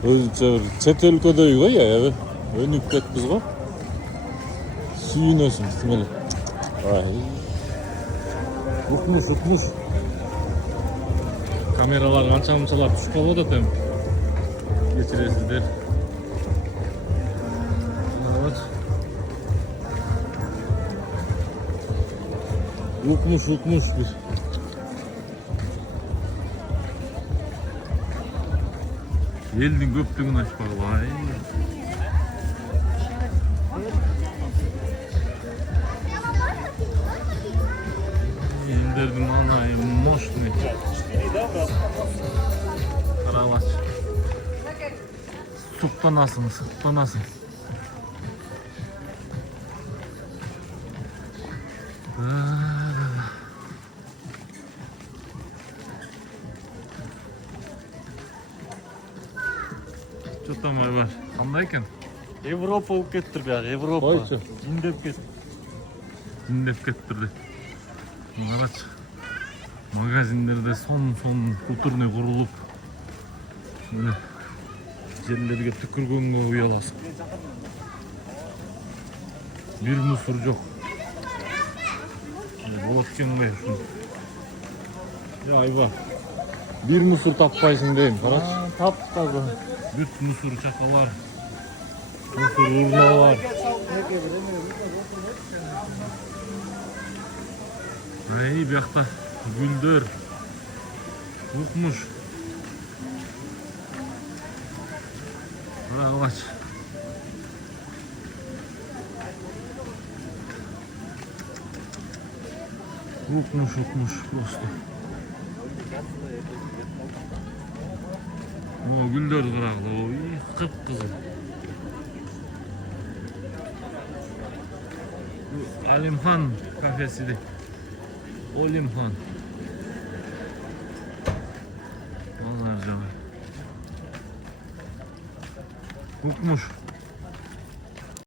Өзүнчө бир чет өлкөдөй го аябай өнүгүп кетпиз го. Сүйүнөсүң тим эле. Укмуш. Камералар канча мынчалап түшүп калып атат эми. Кечиресиздер. Укмуш бир. Элдин көптүгүн ачпагыла. Элдердин маанай мощный. Карагылачы. Суктанасың. Чотамай бар. Кандай экен? Европа болуп кеттир бияк, Европа. Койчу. Жиндеп кеттирди. Карачы. Магазиндерде сон культурный курулуп. Мына жерлерге түкүргөнгө уяласың. Бир мусор жок. Болот экен ушун. Айба. Бир мусор таппайсың дейм, карачы. Таптагы. Бүт мусор чакалар. Мусор урналар. Биякта гүлдөр. Укмуш. Карагылачы. Укмуш просто. Гүлдөр карагыла. Кып-кызыл. Алимхан кафеси. Олимхан. Onlar canım. Укмуш.